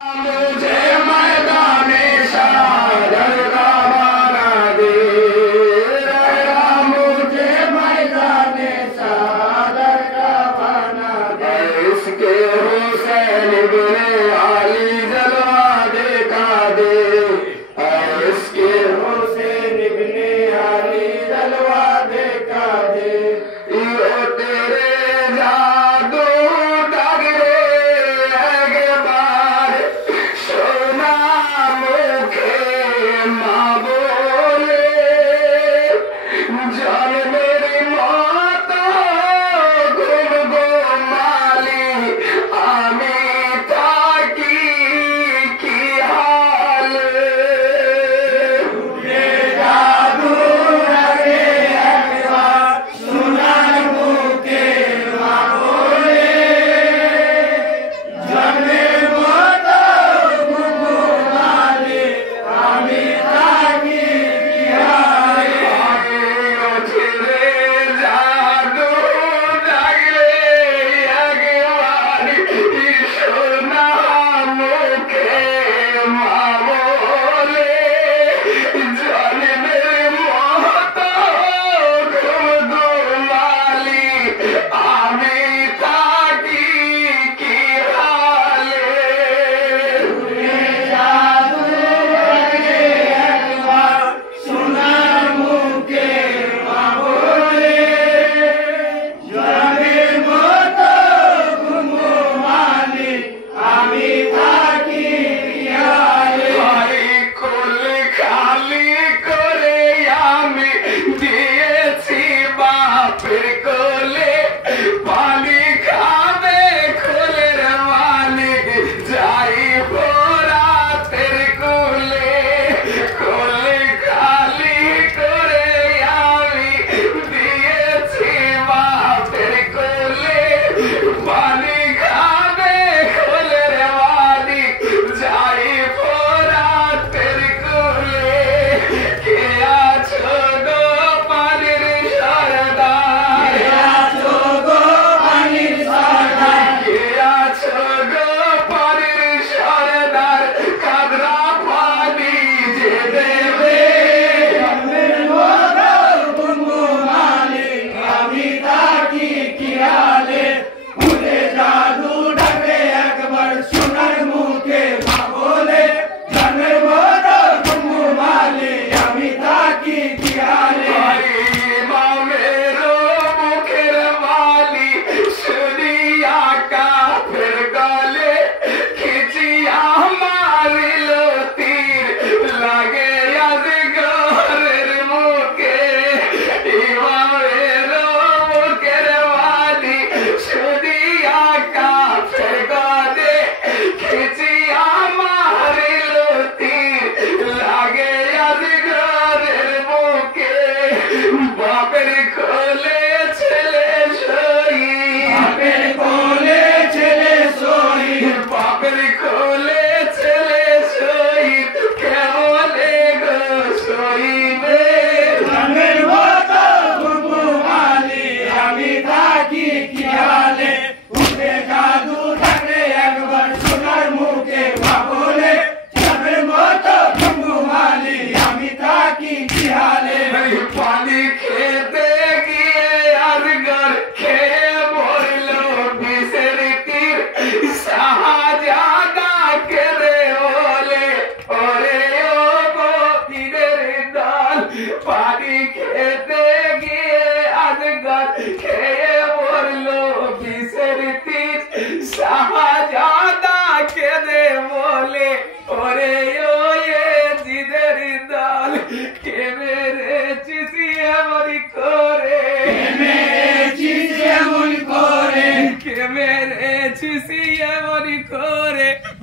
मुझे मैदाने शहादत का बना दे, मुझे मैदाने शहादत का बना दे। इसके हुसैन बिन अली जलवा दिखा दे, इसके हुसैन बिन अली जलवा दिखा दे। यो तेरे जादू डगरे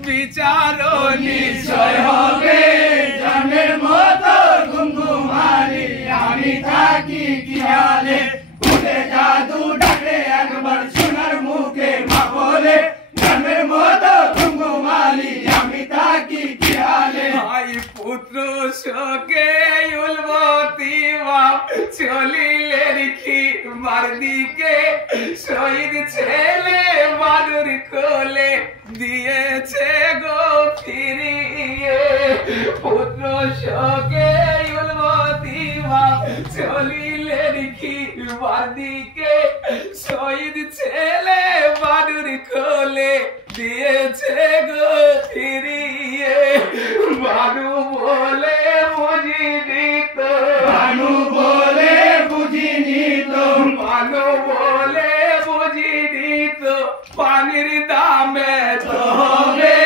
বিচারো নিশ্চয় হবে জন্মের মতো ঘুমঘুমালি আমি থাকি কি হালে উঠে জাদু ডাকে একবার সোনার মুখে মা বলে জন্মের মতো ঘুমঘুমালি আমি থাকি কি হালে ভাই পুত্র শোকে উলবতী বাপ চলিলে রেখি বারদিকে শহীদ ছেলে বালুর কোলে দিয়েছে গো ফিরিয়ে পুত্র শোকে উলমতি মা চলিলেন কি বাদিকে শহীদ ছেলে বানুর কোলে দিয়েছে গো ফিরিয়ে বানু বলে বুঝিনি তো বানু বলে বুঝিনি তো বানু বলে বুঝিনি তো পানির দামে তো হবে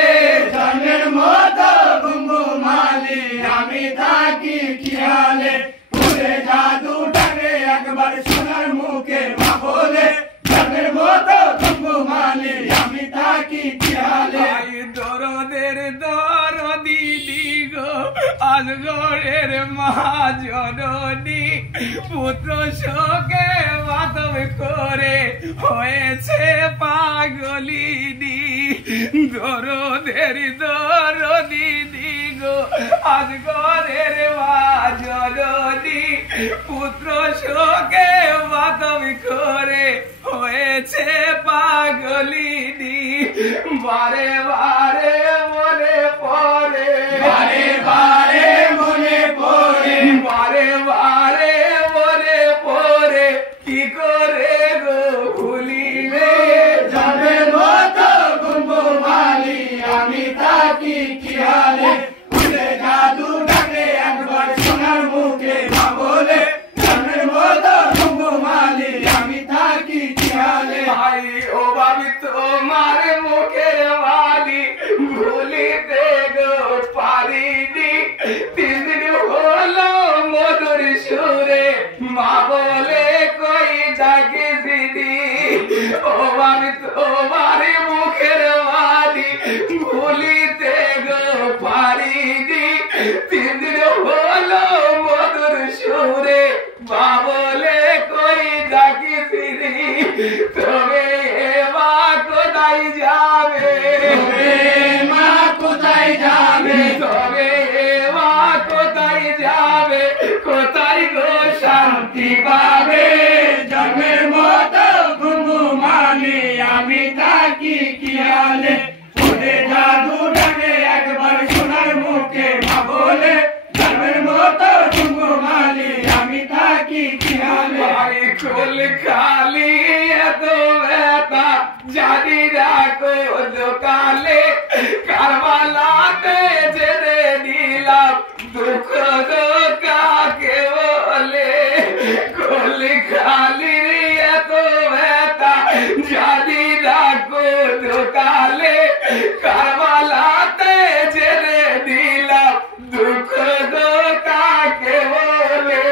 জন্মের মতো ঘুমঘুমালি আমি থাকি খেয়ালে উড়ে জাদু ডাকে একবার সোনার মুখে মা বলে জন্মের মতো ঘুমঘুমালি আমি থাকি খেয়ালে ভাই দরদের দরদি গো আজগরের মা জননী পুত্র শোকে মাতম করে হয়েছে পাগলিনী দরদের দরদি গো আজগরের মা জননী পুত্র শোকে মাতম করে হয়েছে পাগলিনী বারে বারে মনে পড়ে বারে বারে মনে পড়ে বারে বারে মনে পড়ে কি করে গো ভুলিলে জন্মের মতো ঘুমঘুমালি আমি থাকি খেয়ালে উড়ে জাদু ডাকে একবার সোনার মুখে মা বলে জন্মের মতো ঘুমঘুমালি আমি থাকি খেয়ালে ভাই ও ভাবি তোমার মুখের বাণী ভুলিতে গো পারিনি 3 দিন হলো মধুর সুরে মা বলে কই ডাকে দিদি ও ভাবি তোমার মুখের বাণী ভুলিতে গো পারিনি 3 দিন হলো মধুর সুরে মা বলে কই ডাকে দিদি তবে মা কোথায় যাবে তবে মা কোথায় যাবে তবে মা কোথায় যাবে কোথায় গো শান্তি পাবে জন্মের মতো ঘুমঘুমালি আমি থাকি খেয়ালে উড়ে জাদু ডাকে একবার সোনার মুখে মা বলে জন্মের মতো ঘুমঘুমালি আমি থাকি খেয়ালে ভাই কোল খালি এত ব্যথা জানি রাখো দোকালে কারবালাতে জেনে নিলাম দুঃখ কাকে বলে কোল খালি এত ব্যথা জানি রাখো দোকালে কারবালাতে জেনে নিলাম দুঃখ কাকে বলে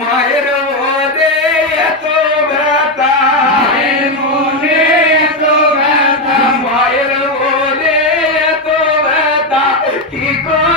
মায়ের মনে এত ব্যথা মায়ের মনে এত ব্যথা মায়ের মনে এত ব্যথা কি করে